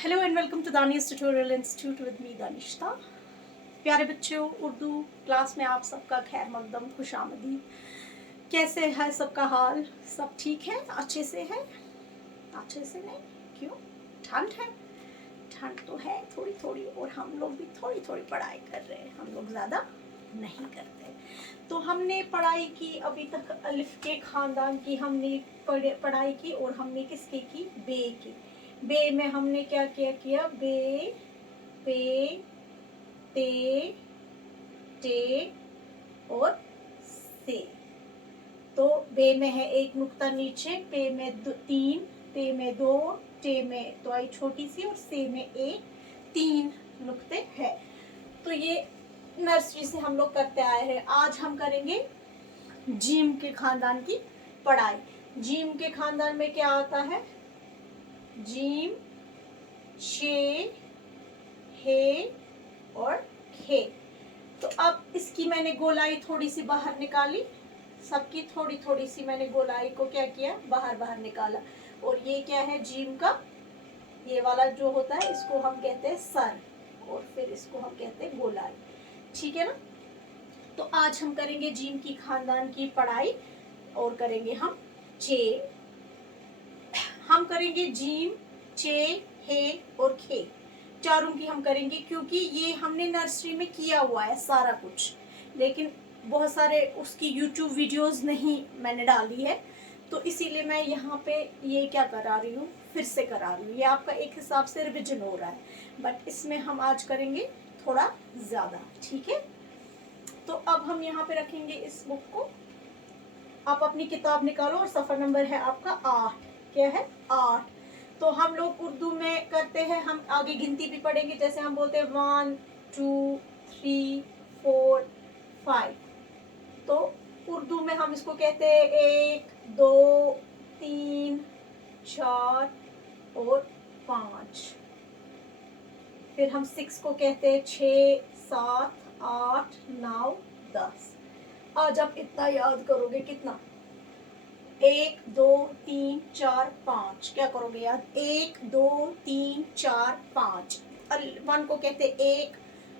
Hello and welcome to Danish tutorial institute with me Danishta. प्यारे बच्चों, Urdu class में आप सबका खैर मकदम, खुशामदीद। कैसे है सबका हाल? सब ठीक है? अच्छे से है? अच्छे से नहीं? क्यों? ठंड है? ठंड तो है थोड़ी थोड़ी, और हम लोग भी थोड़ी थोड़ी पढ़ाई कर रहे हैं। हम लोग ज़्यादा नहीं करते। तो हमने पढ़ाई की अभी तक, अलिफ के ख़ानदान की हमने पढ़ाई की, और हमने किसके की? बे की। बे में हमने क्या किया? बे, पे, ते, टे और से। तो बे में है एक नुक्ता नीचे, पे में 3, ते में 2, टे में तो आई छोटी सी, और से में एक 3 नुक्ते हैं। तो ये नर्सरी से हम लोग करते आए हैं। आज हम करेंगे जीम के खानदान की पढ़ाई। जीम के खानदान में क्या आता है? जीम, शे, हे और खे। तो अब इसकी मैंने गोलाई थोड़ी सी बाहर निकाली, सबकी थोड़ी थोड़ी सी मैंने गोलाई को क्या किया? बाहर निकाला। और ये क्या है? जीम का ये वाला जो होता है, इसको हम कहते हैं सर, और फिर इसको हम कहते हैं गोलाई। ठीक है ना? तो आज हम करेंगे जीम की खानदान की पढ़ाई, और करेंगे हम चे। हम करेंगे जीम, चे, हे और खे, चारों की हम करेंगे, क्योंकि ये हमने नर्सरी में किया हुआ है सारा कुछ, लेकिन बहुत सारे उसकी यूट्यूब वीडियोस नहीं मैंने डाली है, तो इसीलिए मैं यहाँ पे ये क्या करा रही हूँ, फिर से करा रही हूँ। ये आपका एक हिसाब से रिविजन हो रहा है, बट इसमें हम आज करेंगे थोड़ा ज़्यादा। ठीक है? तो अब हम यहाँ पे रखेंगे इस बुक को। आप अपनी किताब निकालो, और सफ़र नंबर है आपका 8। क्या है? 8। तो हम लोग उर्दू में करते हैं, हम आगे गिनती भी पढ़ेंगे। जैसे हम बोलते हैं 1 2 3 4 5, तो उर्दू में हम इसको कहते हैं 1 2 3 4 और 5। फिर हम 6 को कहते हैं 6 7 8 9 10। आज आप इतना याद करोगे, कितना? 1 2 3 4 5। क्या करोगे याद? 1 2 3 4 5। 1 को कहते हैं 1,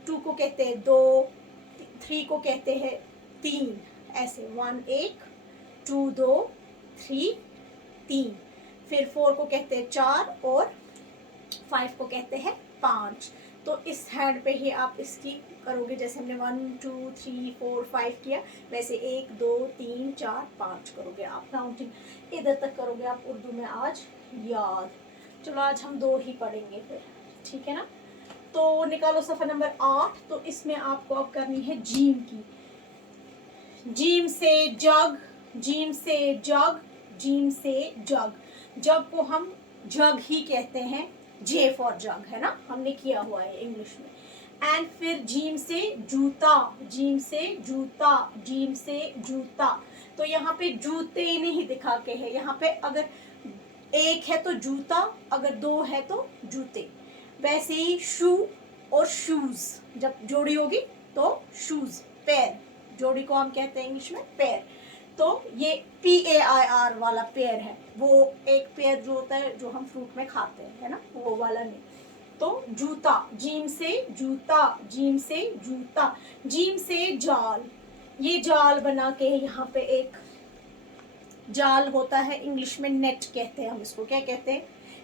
2 को कहते हैं 2, 3 को कहते हैं 3। ऐसे 1 1 2 2 3 3। फिर 4 को कहते हैं 4, और 5 को कहते हैं 5। तो इस हैंड पे ही आप इसकी करोगे, जैसे हमने 1 2 3 4 5 किया, वैसे 1 2 3 4 5 करोगे आप। काउंटिंग इधर तक करोगे आप उर्दू में आज याद। चलो आज हम 2 ही पढ़ेंगे फिर। ठीक है ना? तो निकालो सफ़र नंबर 8। तो इसमें आपको अब करनी है जीम की। जीम से जग, जीम से जग, जीम से जग। जग को हम जग ही कहते हैं, जे फॉर जग, है ना? हमने किया हुआ है इंग्लिश में। एंड फिर जीम से जूता, जीम से जूता, जीम से जूता। तो यहाँ पे जूते नहीं दिखा के है, यहाँ पे अगर 1 है तो जूता, अगर 2 है तो जूते। वैसे ही शू और शूज, जब जोड़ी होगी तो शूज, पैर। जोड़ी को हम कहते हैं इंग्लिश में पैर। तो ये PAIR वाला पेयर है, वो एक पेयर जो होता है जो हम फ्रूट में खाते हैं, है ना? वो वाला नहीं। तो जूता, जीम से जूता, जीम से जूता। जीम से जाल, ये जाल बना के यहाँ पे एक जाल होता है, इंग्लिश में नेट कहते हैं हम इसको। क्या कहते हैं?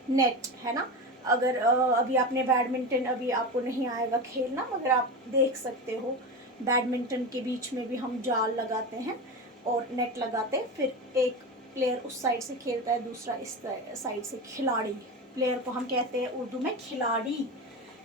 नेट, है ना? अगर अभी आपने बैडमिंटन, अभी आपको नहीं आएगा खेलना, मगर आप देख सकते हो, बैडमिंटन के बीच में भी हम जाल लगाते हैं और नेट लगाते हैं। फिर एक प्लेयर उस साइड से खेलता है, दूसरा इस साइड से। खिलाड़ी, प्लेयर को हम कहते हैं उर्दू में खिलाड़ी।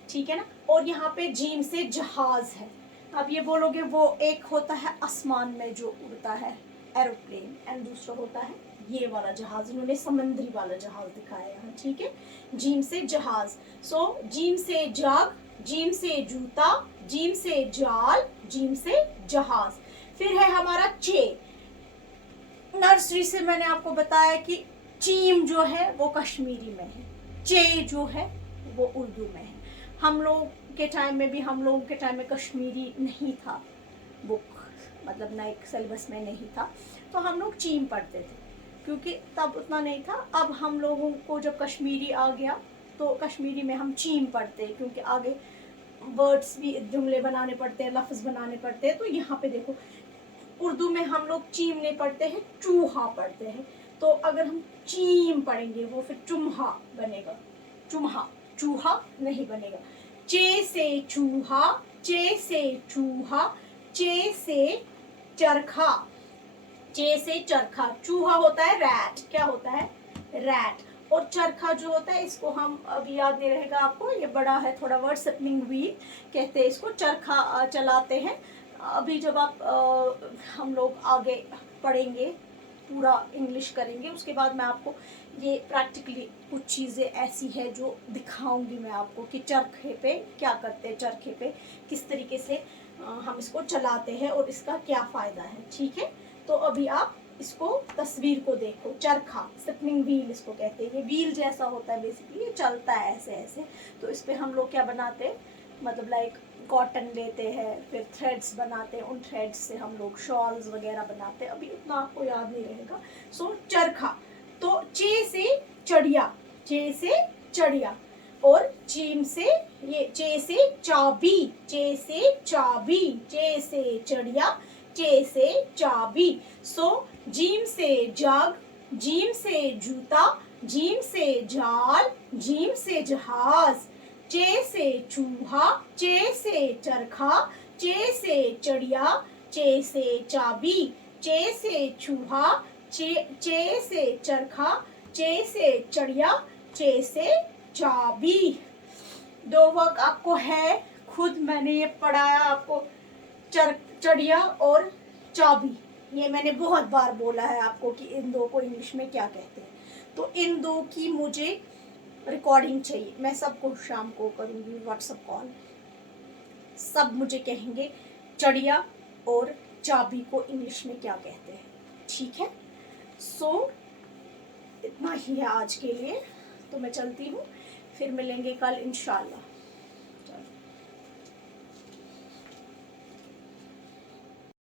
ठीक है ना? और यहाँ पे जीम से जहाज है। अब ये बोलोगे, वो एक होता है आसमान में जो उड़ता है, एरोप्लेन, एंड दूसरा होता है ये वाला जहाज। इन्होंने समुद्री वाला जहाज दिखाया है। ठीक है? जीम से जहाज। सो जीम से जग, जीम से जूता, जीम से जाल, जीम से जहाज। फिर है हमारा चे। नर्सरी से मैंने आपको बताया कि चीम जो है वो कश्मीरी में है, चे जो है वो उर्दू में है। हम लोग के टाइम में भी, हम लोगों के टाइम में कश्मीरी नहीं था बुक, मतलब नए सिलेबस में नहीं था, तो हम लोग चीम पढ़ते थे, क्योंकि तब उतना नहीं था। अब हम लोगों को जब कश्मीरी आ गया, तो कश्मीरी में हम चीम पढ़ते हैं, क्योंकि आगे वर्ड्स भी जुमले बनाने पड़ते हैं, लफ्ज़ बनाने पड़ते हैं। तो यहाँ पे देखो उर्दू में हम लोग चीम नहीं पढ़ते हैं, चूहा पढ़ते हैं। तो अगर हम चीम पढ़ेंगे वो फिर चुम्हा बनेगा, चुम्हा, चूहा नहीं बनेगा। चे से चूहा, चे से चूहा, चे से चरखा, चे से चरखा। चूहा होता है रैट, क्या होता है रैट। और चरखा जो होता है इसको हम अभी याद नहीं रहेगा आपको, ये बड़ा है थोड़ा वर्ड, स्पिनिंग व्हील कहते हैं इसको, चरखा चलाते हैं। अभी जब हम लोग आगे पढ़ेंगे, पूरा इंग्लिश करेंगे, उसके बाद मैं आपको ये प्रैक्टिकली कुछ चीज़ें ऐसी है जो दिखाऊंगी मैं आपको कि चरखे पे क्या करते हैं, चरखे पे किस तरीके से हम इसको चलाते हैं और इसका क्या फ़ायदा है। ठीक है, तो अभी आप इसको तस्वीर को देखो। चरखा, स्पिनिंग व्हील इसको कहते हैं। ये व्हील जैसा होता है बेसिकली, ये चलता है ऐसे ऐसे। तो इस पे हम लोग क्या बनाते हैं, मतलब लाइक कॉटन लेते हैं, फिर थ्रेड्स बनाते हैं, उन थ्रेड्स से हम लोग शॉल्स वगैरह बनाते हैं। अभी उतना आपको याद नहीं रहेगा। सो चरखा। तो चे से चढ़िया, चे से चढ़िया। और चीम से, ये चे से चाबी, चे से चाबी, चे से चढ़िया, चे से चाबी। सो जीम से जग, जीम से जूता, जीम से जाल, जीम से जहाज। चे से चूहा, चे से चरखा, चे से चढ़िया, चे से चाबी, चे से चूहा, चे से चरखा, चे से चढ़िया, चे से चाबी। दो वर्क आपको है, खुद मैंने ये पढ़ाया आपको, चढ़िया और चाबी। ये मैंने बहुत बार बोला है आपको कि इन दो को इंग्लिश में क्या कहते हैं। तो इन दो की मुझे रिकॉर्डिंग चाहिए, मैं सबको शाम को करूँगी व्हाट्सएप कॉल। सब मुझे कहेंगे चढ़िया और चाबी को इंग्लिश में क्या कहते हैं। ठीक है, सो इतना ही है आज के लिए। तो मैं चलती हूँ, फिर मिलेंगे कल इंशाल्लाह।